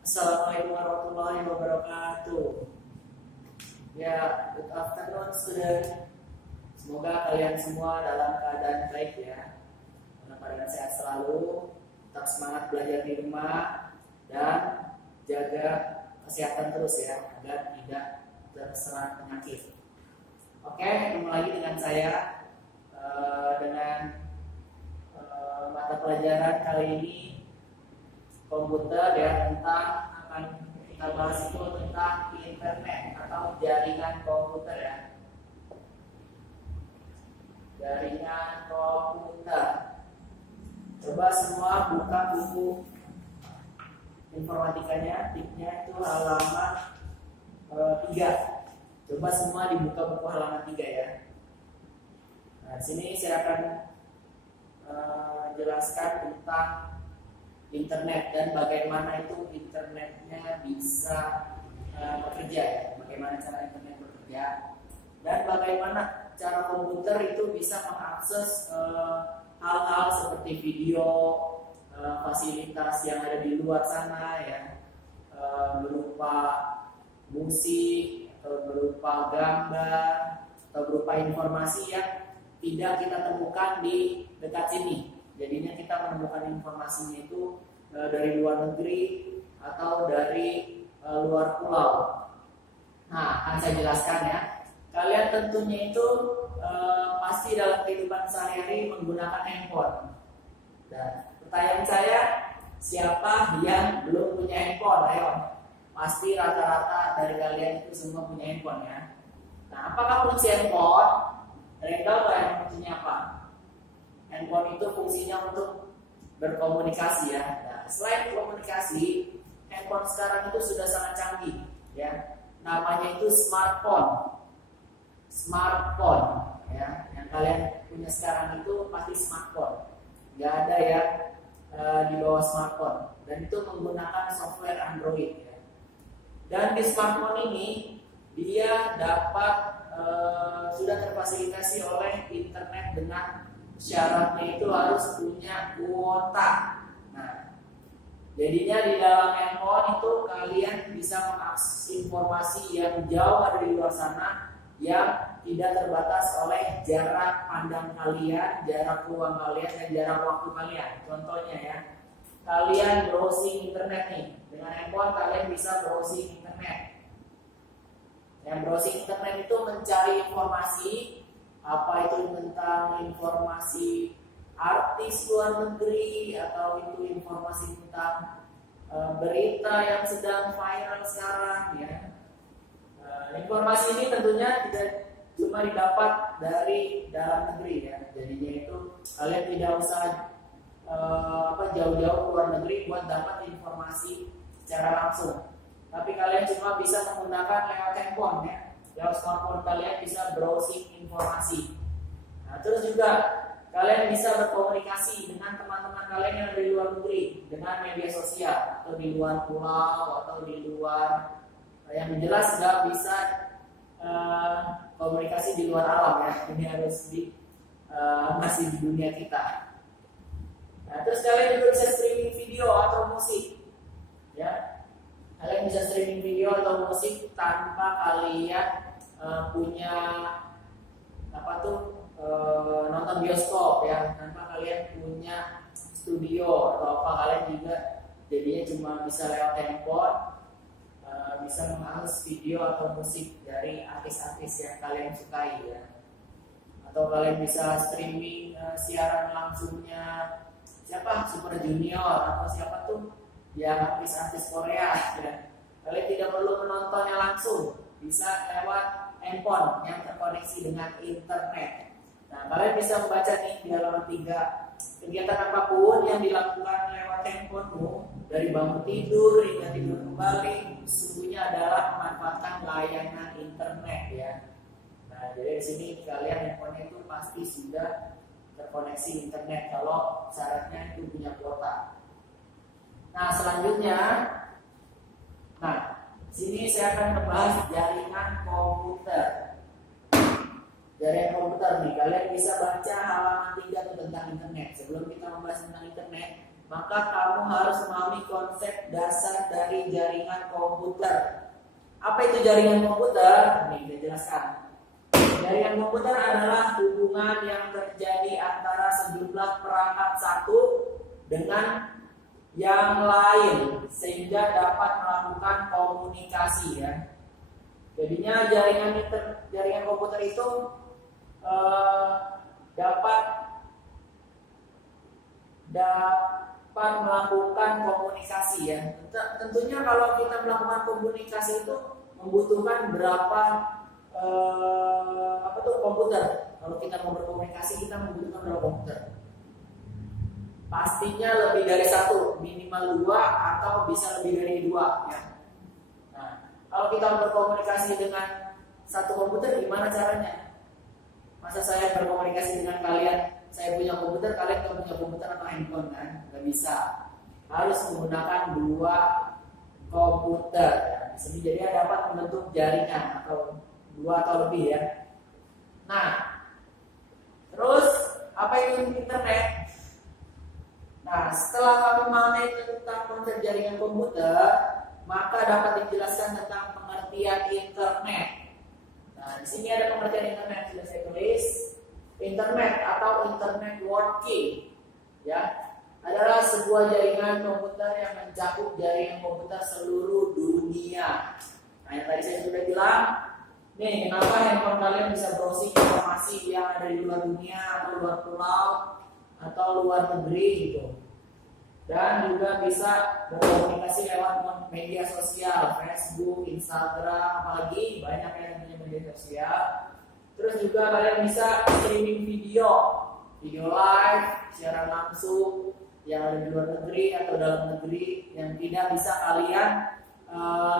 Assalamualaikum warahmatullahi wabarakatuh. Ya, good afternoon student. Semoga kalian semua dalam keadaan baik ya. Dalam keadaan sehat selalu. Tetap semangat belajar di rumah dan jaga kesehatan terus ya, agar tidak terserang penyakit. Oke, ketemu lagi dengan saya dengan mata pelajaran kali ini komputer ya, tentang akan kita bahas itu tentang internet atau jaringan komputer ya. Jaringan komputer. Coba semua buka buku informatikanya, tipnya itu halaman 3. Coba semua dibuka buku halaman 3 ya. Nah, sini saya akan jelaskan tentang internet dan bagaimana itu internetnya bisa bekerja ya, bagaimana cara internet bekerja dan bagaimana cara komputer itu bisa mengakses hal-hal seperti video, fasilitas yang ada di luar sana ya, berupa musik atau berupa gambar atau berupa informasi yang tidak kita temukan di dekat sini. Jadinya kita menemukan informasinya itu dari luar negeri atau dari luar pulau. Nah, akan saya jelaskan ya. Kalian tentunya itu pasti dalam kehidupan sehari-hari menggunakan handphone. Dan pertanyaan saya, siapa yang belum punya handphone? Ayo, pasti rata-rata dari kalian itu semua punya handphone ya. Nah, apakah fungsi handphone? Kalian tahu nggak yang fungsinya apa? Handphone itu fungsinya untuk berkomunikasi ya. Nah, selain komunikasi, handphone sekarang itu sudah sangat canggih ya. Namanya itu smartphone. Smartphone ya. Yang kalian punya sekarang itu pasti smartphone. Nggak ada ya di bawah smartphone. Dan itu menggunakan software Android ya. Dan di smartphone ini dia dapat sudah terfasilitasi oleh internet dengan syaratnya itu harus punya kuota. Nah, jadinya di dalam handphone itu kalian bisa mengakses informasi yang jauh ada di luar sana yang tidak terbatas oleh jarak pandang kalian, jarak ruang kalian, dan jarak waktu kalian. Contohnya ya, kalian browsing internet nih, dengan handphone kalian bisa browsing internet. Yang browsing internet itu mencari informasi, apa itu tentang informasi artis luar negeri atau itu informasi tentang berita yang sedang viral sekarang ya. Informasi ini tentunya tidak cuma didapat dari dalam negeri ya. Jadinya itu kalian tidak usah jauh-jauh ke luar negeri buat dapat informasi secara langsung. Tapi kalian cuma bisa menggunakan lewat handphone ya. Lewat smartphone kalian bisa browsing informasi. Nah, terus juga kalian bisa berkomunikasi dengan teman-teman kalian yang dari luar negeri dengan media sosial atau di luar pulau atau di luar yang jelas nggak bisa komunikasi di luar alam ya. Ini harus masih di dunia kita. Nah, terus kalian juga bisa streaming video atau musik ya. Kalian bisa streaming video atau musik tanpa kalian punya nonton bioskop ya, tanpa kalian punya studio atau apa. Kalian juga jadinya cuma bisa lewat handphone bisa mengakses video atau musik dari artis-artis yang kalian sukai ya. Atau kalian bisa streaming siaran langsungnya siapa, Super Junior atau siapa tuh yang artis-artis Korea ya. Kalian tidak perlu menontonnya langsung, bisa lewat handphone yang terkoneksi dengan internet. Nah, kalian bisa membaca nih di halaman 3 kegiatan apapun yang dilakukan lewat handphonemu, dari bangun tidur hingga tidur kembali, sesungguhnya adalah memanfaatkan layanan internet ya. Nah, jadi di sini kalian handphone itu pasti sudah terkoneksi internet kalau syaratnya itu punya kuota. Nah, selanjutnya, sini saya akan membahas jaringan komputer. Jaringan komputer nih, kalian bisa baca halaman 3 tentang internet. Sebelum kita membahas tentang internet, maka kamu harus memahami konsep dasar dari jaringan komputer. Apa itu jaringan komputer? Nih, saya jelaskan. Jaringan komputer adalah hubungan yang terjadi antara sejumlah perangkat satu dengan yang lain sehingga dapat melakukan komunikasi ya. Jadinya jaringan komputer itu dapat melakukan komunikasi ya. Tentunya kalau kita melakukan komunikasi itu membutuhkan berapa komputer. Kalau kita mau berkomunikasi kita membutuhkan berapa komputer? Pastinya lebih dari satu, minimal 2 atau bisa lebih dari 2 ya. Nah, kalau kita berkomunikasi dengan satu komputer gimana caranya? Masa saya berkomunikasi dengan kalian, saya punya komputer, kalian nggak punya komputer atau handphone kan? Nggak bisa. Harus menggunakan 2 komputer. Ya. Di sini jadi dapat membentuk jaringan atau 2 atau lebih ya. Nah, terus apa itu internet? Nah, setelah kamu memahami tentang konsep jaringan komputer, maka dapat dijelaskan tentang pengertian internet. Nah, di sini ada pengertian internet sudah saya tulis. Internet atau internet working, ya, adalah sebuah jaringan komputer yang mencakup jaringan komputer seluruh dunia. Nah, yang tadi saya sudah bilang. Nih, kenapa handphone kalian bisa browsing informasi yang ada di luar dunia atau luar pulau atau luar negeri gitu. Dan juga bisa berkomunikasi lewat media sosial, Facebook, Instagram, apalagi banyak yang punya media sosial. Terus juga kalian bisa streaming video live, siaran langsung yang ada di luar negeri atau dalam negeri yang tidak bisa kalian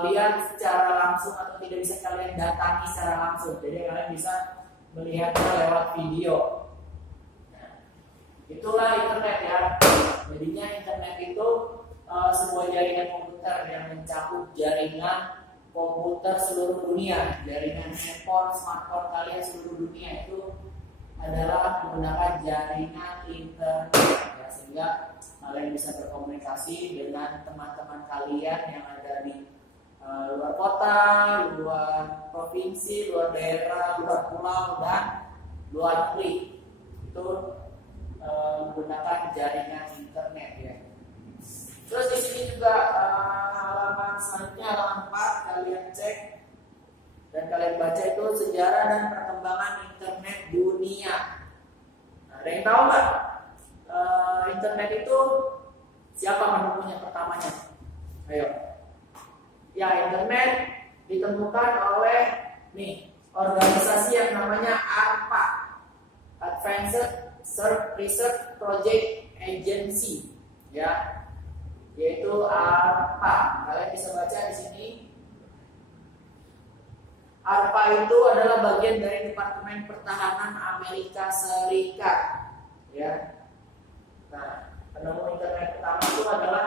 lihat secara langsung atau tidak bisa kalian datangi secara langsung. Jadi kalian bisa melihatnya lewat video. Nah, itulah internet ya. Jadinya internet itu sebuah jaringan komputer yang mencakup jaringan komputer seluruh dunia. Jaringan handphone, smartphone kalian seluruh dunia itu adalah menggunakan jaringan internet ya, sehingga kalian bisa berkomunikasi dengan teman-teman kalian yang ada di luar kota, luar provinsi, luar daerah, luar pulau dan luar negeri. Itu menggunakan jaringan internet ya. Terus di sini juga halaman selanjutnya halaman 4 kalian cek dan kalian baca itu sejarah dan perkembangan internet dunia. Nah, ada yang tahu nggak internet itu siapa menemunya pertamanya? Ayo. Ya, internet ditemukan oleh organisasi yang namanya ARPA, Advanced Research Project Agency, ya, yaitu ARPA. Kalian bisa baca di sini. ARPA itu adalah bagian dari Departemen Pertahanan Amerika Serikat, ya. Nah, penemu internet pertama itu adalah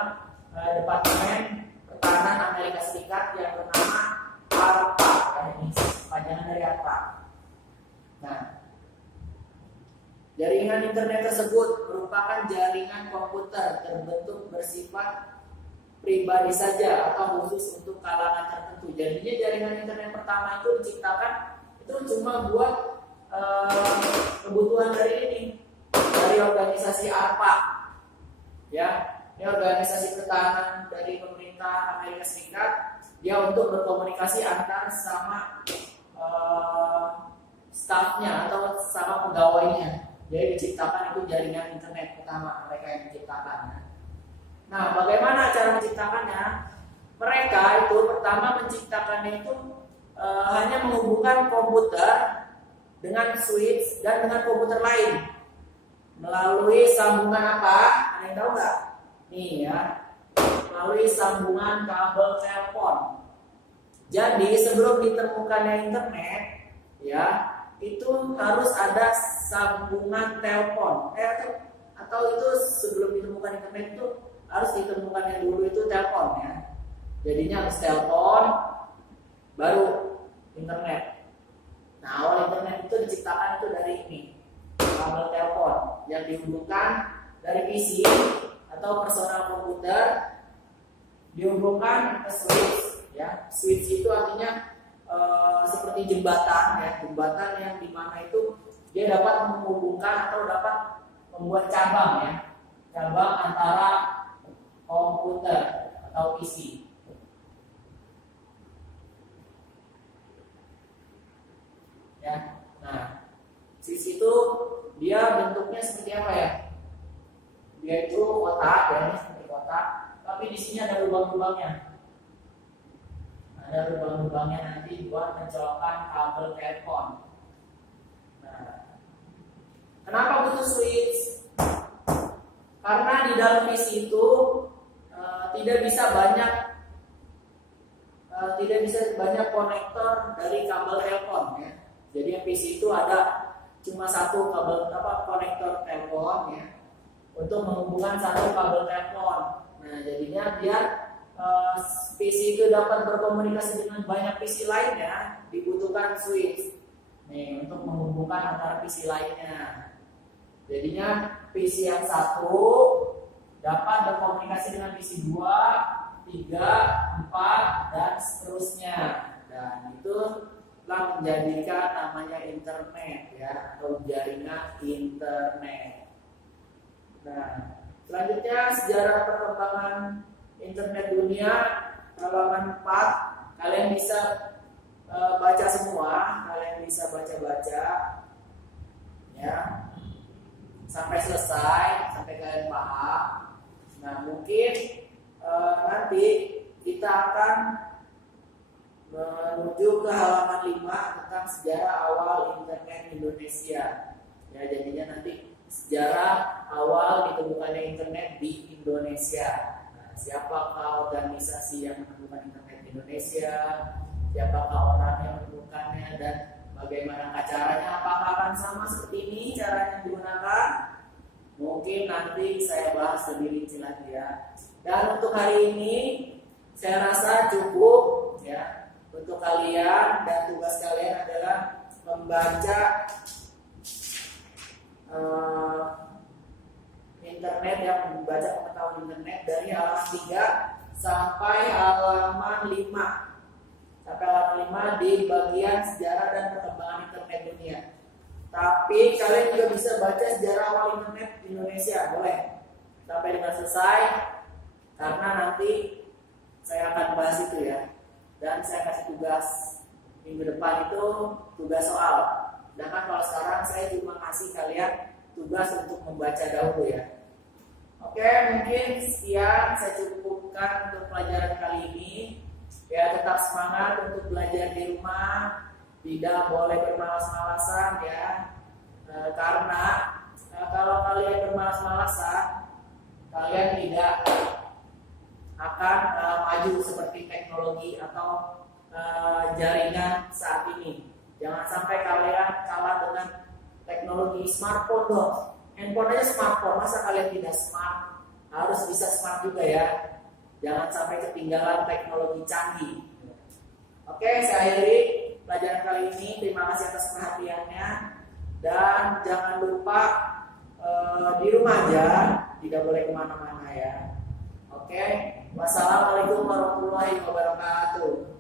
Departemen Pertahanan Amerika Serikat yang bernama ARPA. Ini panjangan dari ARPA. Nah, jaringan internet tersebut merupakan jaringan komputer terbentuk bersifat pribadi saja atau khusus untuk kalangan tertentu. Jadinya jaringan internet pertama itu diciptakan itu cuma buat kebutuhan dari organisasi ARPA, ya. Ini organisasi pertahanan dari pemerintah Amerika Serikat. Dia untuk berkomunikasi antar sama stafnya atau sama pegawainya. Jadi diciptakan itu jaringan internet pertama mereka yang menciptakan. Nah, bagaimana cara menciptakannya? Mereka itu pertama menciptakannya itu hanya menghubungkan komputer dengan switch dan dengan komputer lain melalui sambungan apa? Ada yang tahu nggak? Nih ya, melalui sambungan kabel telepon. Jadi sebelum ditemukannya internet, ya, itu harus ada sambungan telepon. Atau itu sebelum ditemukan internet itu harus ditemukan yang dulu itu telepon ya. Jadinya harus telepon baru internet. Nah, awal internet itu diciptakan itu dari ini, kabel telepon yang dihubungkan dari PC atau personal komputer dihubungkan ke switch ya. Switch itu artinya seperti jembatan ya, jembatan yang dimana itu dia dapat menghubungkan atau dapat membuat cabang ya, cabang antara komputer atau PC. Ya, nah switch itu dia bentuknya seperti apa ya? Dia itu kotak ya, ini seperti kotak, tapi di sini ada lubang-lubangnya. Ada lubang-lubangnya nanti buat mencolokan kabel telepon. Nah, kenapa butuh switch? Karena di dalam PC itu tidak bisa banyak konektor dari kabel telepon ya. Jadi yang PC itu ada cuma satu kabel konektor telepon ya untuk menghubungkan satu kabel telepon. Nah, jadinya biar PC itu dapat berkomunikasi dengan banyak PC lainnya, dibutuhkan switch nih untuk menghubungkan antara PC lainnya. Jadinya PC yang satu dapat berkomunikasi dengan PC 2, 3, 4 dan seterusnya. Dan itu telah menjadikan namanya internet ya, atau jaringan internet. Nah, selanjutnya sejarah perkembangan internet dunia halaman 4. Kalian bisa baca semua, kalian bisa baca-baca ya sampai selesai, sampai kalian paham. Nah, mungkin nanti kita akan menuju ke halaman 5 tentang sejarah awal internet Indonesia. Ya, jadinya nanti sejarah awal ditemukannya internet di Indonesia. Nah, siapakah organisasi yang menemukan internet di Indonesia? Siapakah orang yang menemukannya dan bagaimana caranya? Apakah akan sama seperti ini caranya digunakan? Mungkin nanti saya bahas lebih rinci lagi ya. Dan untuk hari ini saya rasa cukup ya untuk kalian, dan tugas kalian adalah membaca internet ya, membaca pengetahuan internet dari halaman 3 sampai halaman 5. Sampai halaman 5 di bagian sejarah dan perkembangan internet dunia. Tapi kalian juga bisa baca sejarah awal internet di Indonesia, boleh sampai dengan selesai, karena nanti saya akan bahas itu ya. Dan saya kasih tugas minggu depan itu tugas soal. Sedangkan kalau sekarang saya cuma kasih kalian tugas untuk membaca dahulu ya. Oke, mungkin sekian saya cukupkan untuk pelajaran kali ini. Ya, tetap semangat untuk belajar di rumah, tidak boleh bermalas-malasan ya. Karena kalau kalian bermalas-malasan, kalian tidak akan maju seperti teknologi atau jaringan saat ini. Jangan sampai kalian kalah dengan teknologi smartphone dong. Handphone aja smartphone, masa kalian tidak smart? Harus bisa smart juga ya. Jangan sampai ketinggalan teknologi canggih. Oke, saya akhiri pelajaran kali ini. Terima kasih atas perhatiannya. Dan jangan lupa di rumah aja, tidak boleh kemana-mana ya. Oke, wassalamualaikum warahmatullahi wabarakatuh.